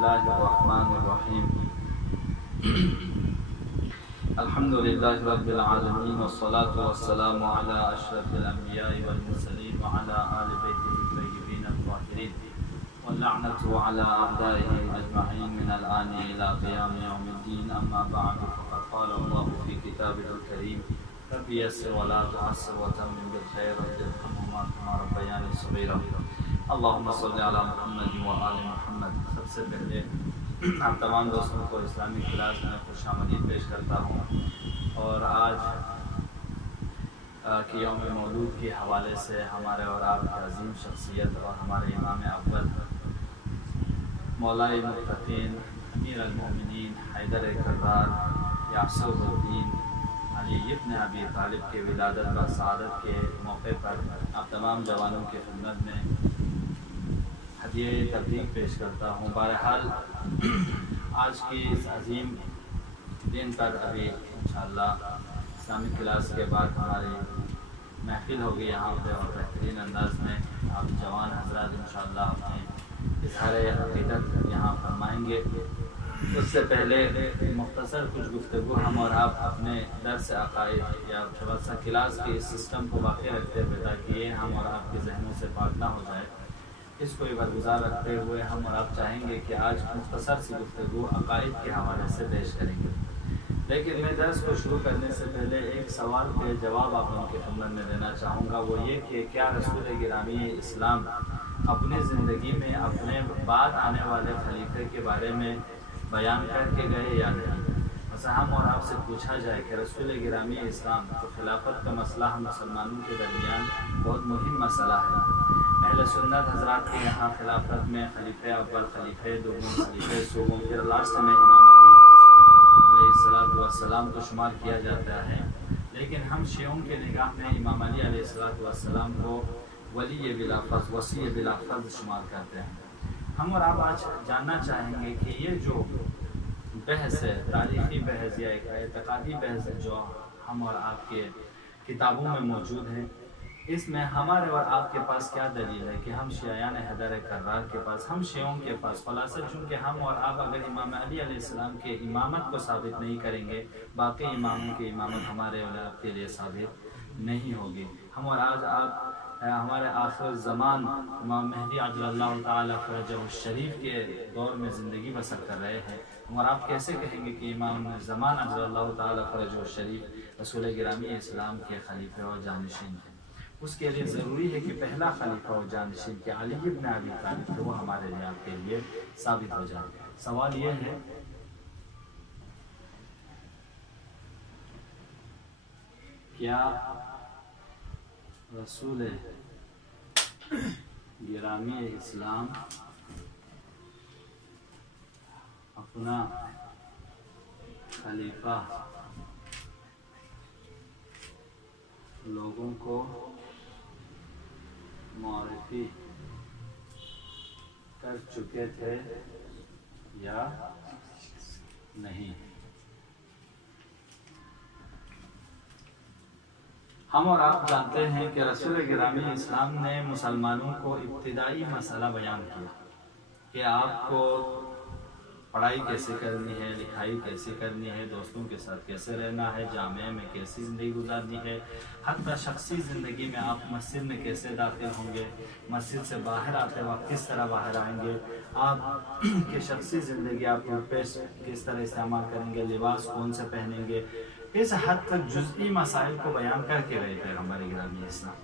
बिस्मिल्लाहिर्रहमानिर्रहीम अल्हम्दुलिल्लाहि रब्बिल आलमीन वस्सलातु वस्सलामु अला अशरफिल अंबिया'i वल मुरसलीन व अला आलि बैतिहित तय्यबीन अत्ताहिरीन वल्लअनतु अला अअदाइहि अजमईन मिनल आनि इला क़ियाम यौमिद्दीन अम्मा बअद फ़क़द क़ाल अल्लाहु फ़ी किताबिहिल करीम रब्बि यस्सिर व ला तुअस्सिर व तम्मिम बिल खैर रब्बिरहम्हुमा कमा रब्बयानी सग़ीरा अल्लाहुम्मा सल्लि अला मुहम्मद व आलि मुहम्मद। सबसे पहले आप तमाम दोस्तों को इस्लामी क्लास में खुशामदीद पेश करता हूँ और आज की यौम मौलूद के हवाले से हमारे और आपकी अजीम शख्सियत और हमारे इमाम अव्वल मौलाए मुत्तक़ीन अमीर अल-मोमिनीन हैदर कर्रार यासूरुद्दीन अली इब्न अबी तालिब के विलादत व सआदत के मौके पर आप तमाम जवानों की खिदमत में हदिये तबरीक पेश करता हूँ। बहरहाल आज की इस अजीम दिन पर अभी इंशाअल्लाह इस्लामिक क्लास के बाद हमारी महफिल होगी यहाँ पे और बेहतरीन अंदाज में आप जवान हजरात इंशाअल्लाह अपने इज़हार अक़ीदत यहाँ फरमाएँगे। उससे पहले मुख्तसर कुछ गुफ्तगू हम और आप अपने दर्स अक़ाइद या थोड़ा सा क्लास के इस सिस्टम को बाक़ी रखते हुए ताकि ये हम और आपके जहनों से पाक ना हो जाए, इसको बरगुज़ार रखते हुए हम और आप चाहेंगे कि आज मुख्तसर सी गुफ्तगू अक़ाइद के हवाले से पेश करेंगे। लेकिन मैं दर्स को शुरू करने से पहले एक सवाल के जवाब आप उनके खिदमत में देना चाहूँगा, वो ये कि क्या रसूल गिरामी इस्लाम अपनी ज़िंदगी में अपने बाद आने वाले खलीफे के बारे में बयान करके गए या नहीं। वैसे हम और आपसे पूछा जाए कि रसूल गिरामी इस्लाम तो खिलाफत का मसला हम मुसलमानों के दरमियान बहुत मुहिम मसला है। अहले सुन्नत हज़रात के यहाँ खिलाफत में खलीफे अव्वल, खलीफे दोम, खलीफे सोम, फिर लास्ट में इमाम अली अलैहिस्सलाम को शुमार किया जाता है। लेकिन हम शियों के निगाह में इमाम अली अलैहिस्सलाम को वली बिला फज़्ल, वसी बिला फज़्ल शुमार करते हैं। हम और आप आज जानना चाहेंगे कि ये जो बहस है, तारीख़ी बहस या एक एतक़ादी बहस जो हम और आपके किताबों में मौजूद है, इसमें हमारे और आपके पास क्या दलील है कि हम शियायान हैदर कर्रार के पास, हम शियों के पास खुलासा, चूँकि हम और आप अगर इमाम अली अलैहिस्सलाम के इमामत को साबित नहीं करेंगे, बाकी इमामों की इमामत हमारे और आपके लिए साबित नहीं होगी। हम और आज आप हमारे आखिर ज़मान इमाम महदी अजलल्लाहु ताला फ़रजहु शरीफ के दौर में ज़िंदगी बसर कर रहे हैं। हम और आप कैसे कहेंगे कि इमाम ज़मान अजलल्लाहु ताला फ़रजहु शरीफ रसूल गिरामी इस्लाम के खलीफे और जानशीन हैं? उसके लिए ज़रूरी है कि पहला खलीफा और जानशीन के अली इब्न अबी तालिब थे, वो हमारे लिए आपके लिए साबित हो जाए। सवाल ये है क्या रसूल गिरामी इस्लाम अपना खलीफा लोगों को मारफी कर चुके थे या नहीं? हम और आप जानते हैं कि रसूल गिरामी इस्लाम ने मुसलमानों को इब्तिदाई मसला बयान किया कि आपको पढ़ाई कैसे करनी है, लिखाई कैसे करनी है, दोस्तों के साथ कैसे रहना है, जामे में कैसी ज़िंदगी गुजारनी है, हत्ता शख्सी ज़िंदगी में आप मस्जिद में कैसे दाखिल होंगे, मस्जिद से बाहर आते वक्त किस तरह बाहर आएंगे, आप के शख्सी ज़िंदगी आप टूथपेस्ट किस तरह इस्तेमाल करेंगे, लिबास कौन से पहनेंगे, इस हद तक जुज़ई मसाइल को बयान करके गए पैगम्बर गिरामी इस्लाम।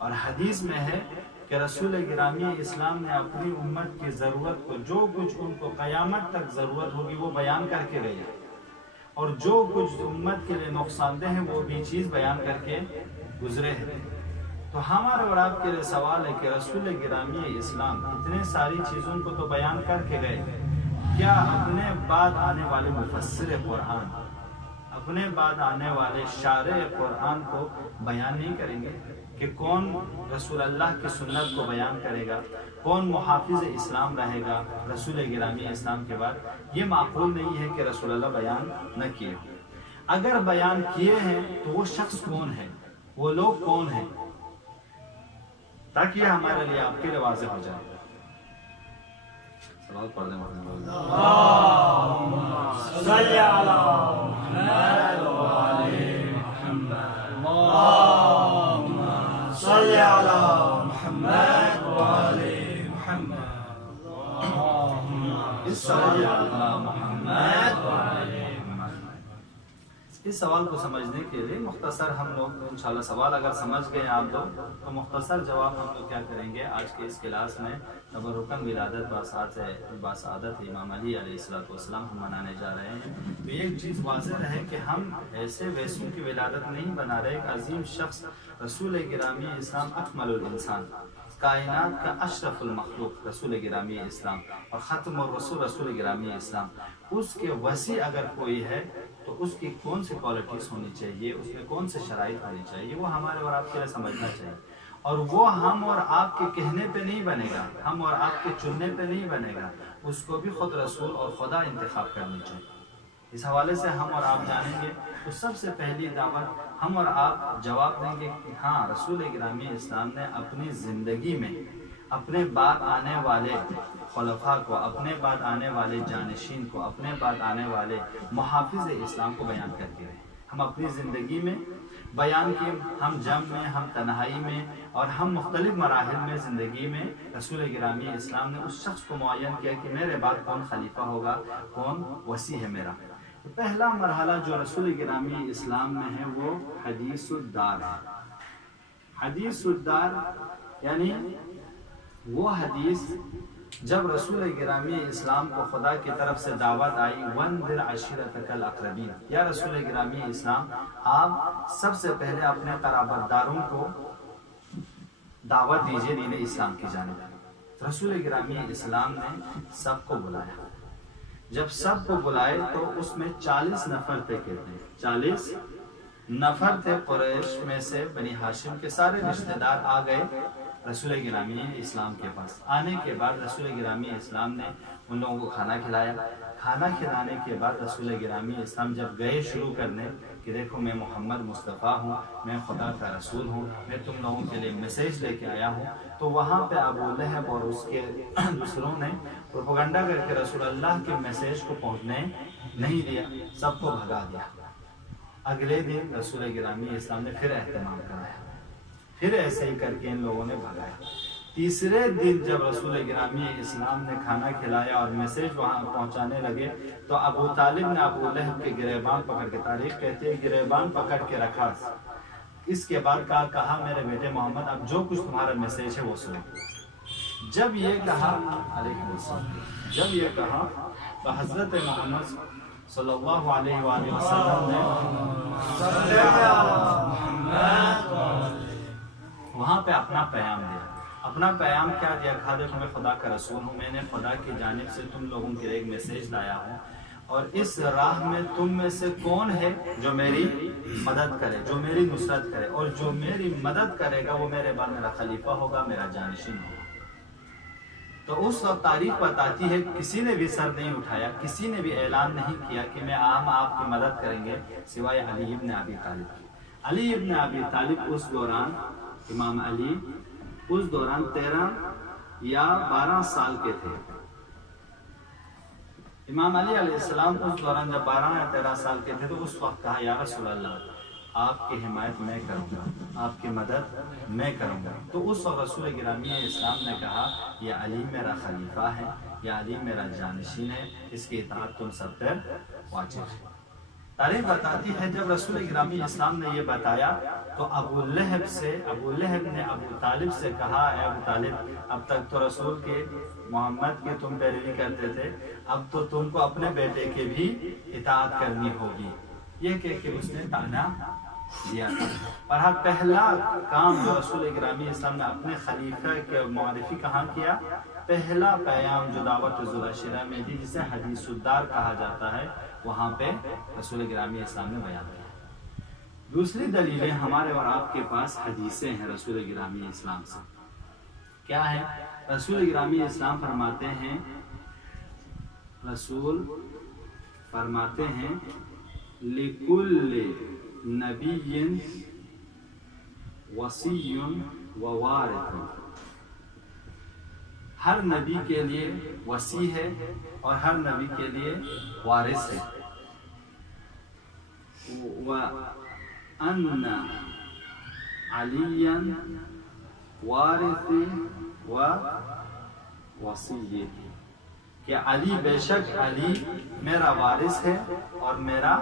और हदीस में है कि रसूल गिरामी इस्लाम ने अपनी उम्मत की ज़रूरत को, जो कुछ उनको क़यामत तक ज़रूरत होगी वो बयान करके गए, और जो कुछ उम्मत के लिए नुकसानदेह है वो भी चीज़ बयान करके गुजरे हैं। तो हमारे और आपके लिए सवाल है कि रसूल गिरामी इस्लाम इतने सारी चीज़ों को तो बयान करके गए, क्या अपने बाद आने वाले मुफस्सिर कुरान, अपने बाद आने वाले शारे कुरान को बयान नहीं करेंगे कि कौन रसूल अल्लाह की सुन्नत को बयान करेगा, कौन मुहाफिज इस्लाम रहेगा रसूल गिरामी इस्लाम के बाद? ये माकूल नहीं है कि रसूल अल्लाह बयान न किए। अगर बयान किए हैं तो वो शख्स कौन है, वो लोग कौन हैं, ताकि हमारे लिए आपके लिए वाज़ेह हो जाए। सवाल पढ़ दें इस सवाल को समझने के लिए मुख्तसर हम लोग इंशाल्लाह सवाल अगर समझ गए आप लोग तो मुख्तसर जवाब हम लोग क्या करेंगे आज के इस क्लास में तबरुकन विलादत बासादत इमाम अली अलैहिस्सलाम हम मनाने जा रहे हैं। तो एक चीज़ वाज़ेह है कि हम ऐसे वैसों की विलादत नहीं बना रहे। एक अजीम शख्स रसूल गिरामी इस्लाम अकमलुल इंसान कायनात का अशरफुल मखलूक रसूल गिरामी इस्लाम और ख़त्मुर रसूल रसूल गिरामी इस्लाम उसके वसी अगर कोई है तो उसकी कौन सी क्वालिटीज़ होनी चाहिए, उसमें कौन से शराइत होनी चाहिए, वो हमारे और आपके लिए समझना चाहिए। और वो हम और आपके कहने पे नहीं बनेगा, हम और आपके चुनने पे नहीं बनेगा, उसको भी खुद रसूल और खुदा इंतखाब करनी चाहिए। इस हवाले से हम और आप जानेंगे तो सबसे पहली दावत हम और आप जवाब देंगे कि हाँ रसूल गिरामी इस्लाम ने अपनी ज़िंदगी में अपने बाद आने वाले खुलफा को, अपने बाद आने वाले जानशीन को, अपने बाद आने वाले मुहाफिज इस्लाम को बयान करके रहे। हम अपनी ज़िंदगी में बयान किए, हम जम में, हम तन्हाई में और हम मुख्तलिफ मराहिल में ज़िंदगी में रसूल गिरामी इस्लाम ने उस शख्स को मुअय्यन किया कि मेरे बाद कौन खलीफा होगा, कौन वसी है मेरा। तो पहला मरहला जो रसूल गिरामी इस्लाम में है वो हदीसुद्दार है। हदीसुद्दार यानी वो हदीस जब रसूल गिरामी इस्लाम को खुदा की तरफ से दावत आई वंदिर अशीरतकल अक़रबीन, या रसूल गिरामी इस्लाम आप सबसे पहले अपने क़राबतदारों को दावत दीजिए दीन इस्लाम की जानिब। रसूल गिरामी इस्लाम ने सबको बुलाया। जब सबको बुलाए तो उसमें 40 नफर थे। कहते हैं 40 नफर थे कुरैश में से, बनी हाशिम के सारे रिश्तेदार आ गए रसूल गिरामी इस्लाम के पास। आने के बाद रसूल गिरामी इस्लाम ने उन लोगों को खाना खिलाया। खाना खिलाने के बाद रसूल गिरामी इस्लाम जब गए शुरू करने कि देखो मैं मोहम्मद मुस्तफ़ा हूँ, मैं खुदा का रसूल हूँ, मैं तुम लोगों के लिए मैसेज लेके आया हूँ, तो वहाँ पे अबू लहब और उसके दूसरों ने प्रोपेगेंडा करके रसूल अल्लाह के मैसेज को पहुँचने नहीं दिया, सबको भगा दिया। अगले दिन रसूल गिरामी इस्लाम ने फिर एहतमाम कराया, फिर ऐसे ही करके इन लोगों ने भगाया। तीसरे दिन जब रसूल गिरामी इस्लाम ने खाना खिलाया और मैसेज वहाँ पहुँचाने लगे तो अबू तालिब ने अबू लहब के गिरेबान पकड़ के, तारीख कहते हैं गिरेबान पकड़ के रखा। इसके बाद कहा मेरे बेटे मोहम्मद अब जो कुछ तुम्हारा मैसेज है वो सुनो। जब ये कहा तो हजरत मोहम्मद सल्लल्लाहु अलैहि वसल्लम ने वहाँ पे अपना पैगाम दिया। अपना पैगाम क्या दिया? कहा देखो मैं खुदा का रसूल हूँ, मैंने खुदा की जानिब से तुम लोगों के लिए एक मैसेज लाया हूँ और इस राह में तुम में से कौन है जो मेरी मदद करे, जो मेरी नुसरत करे, और जो मेरी मदद करेगा वो मेरे बाद मेरा खलीफा होगा, मेरा जानशीन होगा। तो उस वक्त तारीख बताती है किसी ने भी सर नहीं उठाया, किसी ने भी ऐलान नहीं किया कि मैं आपकी मदद करेंगे सिवाय अली इब्न अबी तालिब की। अली इब्न अबी तालिब उस दौरान, इमाम अली उस दौरान 13 या 12 साल के थे। इमाम अली अलैहिस्सलाम उस दौरान जब 12 या 13 साल के थे तो उस वक्त कहा या रसूल अल्लाह आपकी हिमायत मैं करूँगा, आपकी मदद मैं करूँगा। तो उस वक्त रसूल गिरामी इस्लाम ने कहा यह अली मेरा खलीफा है, या अली मेरा जानशीन है, इसकी इताअत तुम सब पर वाजिब है। तारीख बताती है जब रसूल गिरामी इस्लाम ने ये बताया तो अबू लहब ने अबू तालिब से कहा अबू तालिब अब तक तो रसूल के मोहम्मद के तुम पैरवी करते थे, अब तो तुमको अपने बेटे के भी इताअत करनी होगी। ये कह के उसने ताना दिया। और हाँ पहला काम जो रसूल गिरामी इस्लाम ने अपने खलीफा के मुआरिफी कहाँ किया, पहला पैगाम जो दावत ज़ुल-अशरा में दी जिसे हदीसुद्दार कहा जाता है, वहाँ पे रसूल गिरामी इस्लाम ने बयान किया। दूसरी दलीलें हमारे और आपके पास हदीसें हैं रसूल गिरामी इस्लाम से। क्या है? रसूल गिरामी इस्लाम फरमाते हैं, रसूल फरमाते हैं लिकुल्लि नबिय्यिन वसिय्युन व वारिथुन, ہر نبی کے لیے وصی ہے اور ہر نبی کے لیے وارث ہے. وَأَنَّ عَلِيًّا وَارِثِ وَوَصِيِّ، کہ علی بے شک علی میرا وارث ہے اور میرا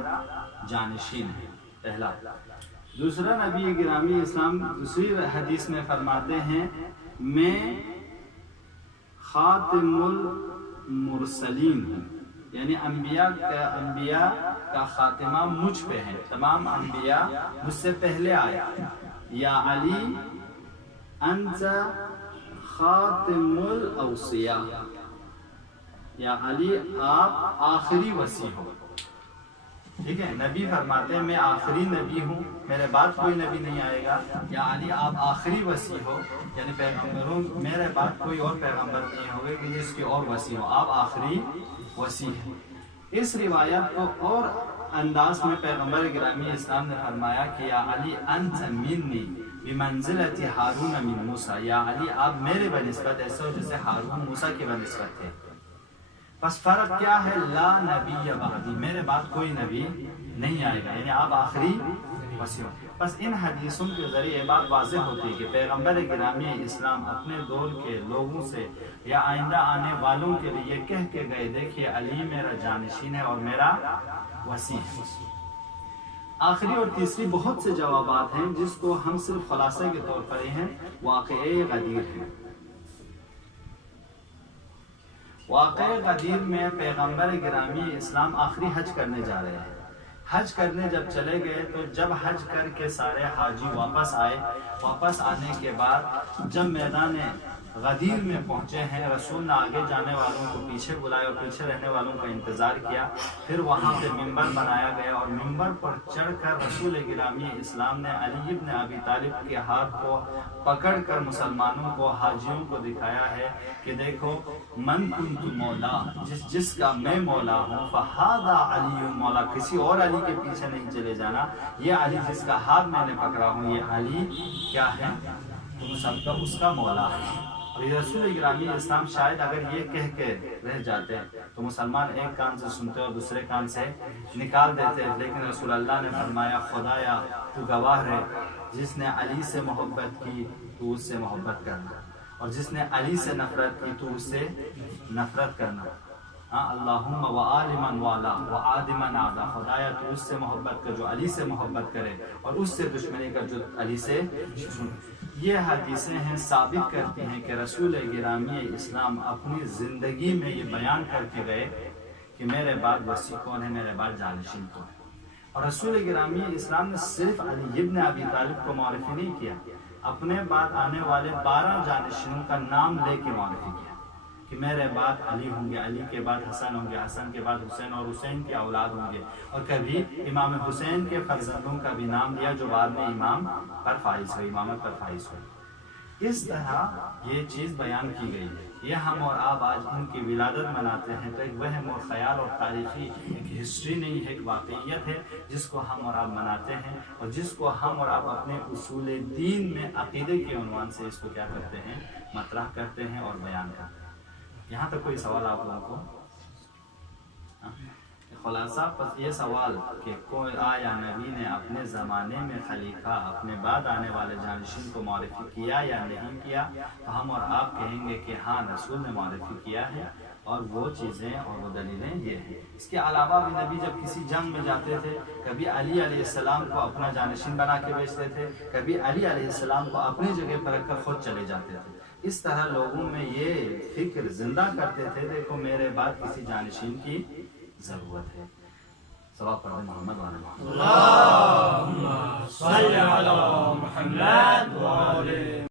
جانشین ہے. پہلا. دوسرا نبی گرامی اسلام دوسری حدیث میں فرماتے ہیں میں خاتم المرسلین ہوں، یعنی انبیاء کا خاتمہ مجھ پہ ہے، تمام انبیاء مجھ سے پہلے آئے. یا علی انت خاتم الاوصیاء، یا علی آپ آخری وصی ہو. ٹھیک ہے، نبی فرماتے ہیں میں آخری نبی ہوں، میرے بعد کوئی نبی نہیں آئے گا. یا علی آپ آخری وصی ہو، یعنی پیغمبروں میرے بعد کوئی اور پیغمبر نہیں ہوگا کہ جس کی اور وصی ہو، آپ آخری وصی ہیں. اس روایت کو اور انداز میں پیغمبر گرامی اسلام نے فرمایا کہ یا علی انت منی بمنزلت ہارون من موسیٰ، یا علی آپ میرے بنسبت ایسے ہو جیسے ہارون موسیٰ کے بنسبت تھے. بس فرق کیا ہے؟ لا نبی بعدی، میرے بعد کوئی نبی نہیں آئے گا، یعنی آپ آخری وصی ہو. بس ان حدیثوں کے ذریعے بات واضح ہوتی ہے کہ پیغمبر گرامی اسلام اپنے دور کے لوگوں سے یا آئندہ آنے والوں کے لیے کہہ کے گئے دیکھیے علی میرا جانشین ہے اور میرا وصی ہے. آخری اور تیسری بہت سے جوابات ہیں جس کو ہم صرف خلاصے کے طور پر ہیں. واقعہ غدیر ہے. واقعہ غدیر میں پیغمبر گرامی اسلام آخری حج کرنے جا رہے ہیں. حج کرنے جب چلے گئے تو جب حج کر کے سارے حاجی واپس آئے، واپس آنے کے بعد جب میدان غدیر میں پہنچے ہیں، رسول نے آگے جانے والوں کو پیچھے بلائے اور پیچھے رہنے والوں کا انتظار کیا. پھر وہاں پہ ممبر بنایا گیا اور ممبر پر چڑھ کر رسول گرامی اسلام نے علی ابن ابی طالب کے ہاتھ کو پکڑ کر مسلمانوں کو، حاجیوں کو دکھایا ہے کہ دیکھو من کنت مولا، جس کا میں مولا ہوں، فہذا علی مولا، کسی اور علی کے پیچھے نہیں چلے جانا. یہ علی جس کا ہاتھ میں نے پکڑا ہوں، یہ علی کیا ہے؟ تم سب کا اس کا مولا ہے. اور یہ رسول گرامی اسلام شاید اگر یہ کہہ کے رہ جاتے تو مسلمان ایک کان سے سنتے اور دوسرے کان سے نکال دیتے، لیکن رسول اللہ نے فرمایا خدایا تو گواہ رہے، جس نے علی سے محبت کی تو اس سے محبت کرنا، اور جس نے علی سے نفرت کی تو اس سے نفرت کرنا. اللہم وآل من والا وعاد من عادا، خدایا تو اس سے محبت کر جو علی سے محبت کرے اور اس سے دشمنی کر جو علی سے دشمنی. یہ حدیثیں ہیں ثابت کرتی ہیں کہ رسول گرامی اسلام اپنی زندگی میں یہ بیان کر کے گئے کہ میرے بعد وصی کون ہے، میرے بعد جانشین کون ہے. اور رسول گرامی اسلام نے صرف علی ابن ابی طالب کو معرفی نہیں کیا، اپنے بعد آنے والے 12 جانشینوں کا نام لے کے معرفی کیا کہ میرے بعد علی ہوں گے، علی کے بعد حسن ہوں گے، حسن کے بعد حسین، اور حسین کے اولاد ہوں گے. اور کبھی امام حسین کے فرزندوں کا بھی نام لیا جو بعد میں امام پر فائز ہوئے، امامت پر فائز ہوئے. اس طرح یہ چیز بیان کی گئی ہے. یہ ہم اور آپ آج ان کی ولادت مناتے ہیں تو ایک وہم اور خیال اور تاریخی ایک ہسٹری نہیں ہے، ایک واقعیت ہے جس کو ہم اور آپ مناتے ہیں، اور جس کو ہم اور آپ اپنے اصول دین میں عقیدے کے عنوان سے اس کو کیا کرتے ہیں، مطرح کرتے ہیں اور بیان کرتے ہیں. یہاں تک کوئی سوال آپ لوگوں کو؟ خلاصہ پس یہ سوال کہ کوئی آیا نبی نے اپنے زمانے میں خلیفہ اپنے بعد آنے والے جانشین کو معرفی کیا یا نہیں کیا، تو ہم اور آپ کہیں گے کہ ہاں رسول نے معرفی کیا ہے، اور وہ چیزیں اور وہ دلیلیں یہ ہیں. اس کے علاوہ بھی نبی جب کسی جنگ میں جاتے تھے کبھی علی علیہ السلام کو اپنا جانشین بنا کے بھیجتے تھے، کبھی علی علیہ السلام کو اپنی جگہ پر رکھ کر خود چلے جاتے تھے. اس طرح لوگوں میں یہ فکر زندہ کرتے تھے دیکھو میرے بعد کسی جانشین کی ضرورت ہے. صلوات پڑھیں محمد وعلی محمد. اللہم صلی علی محمد.